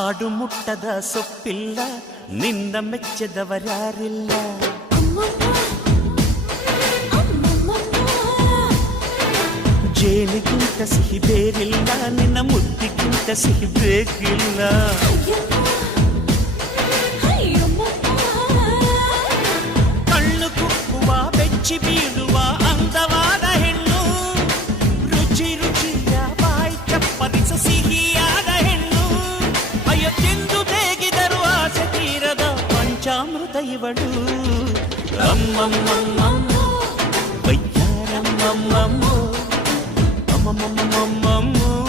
പാടുമുട്ടത സൊപ്പില്ല നിന്ന മെച്ചത വരാറില്ല ജേലിക്കുന്ന സിഹി പേരില്ല നിന്ന മുത്തിക്കുന്ന സിഹി പേരില്ല കള്ളു കുക്കുവാ വെച്ച് വീടും పంచామృత ఇవడు వయ్యారమ్మమ్మో అమ్మమ్మమ్మమ్మో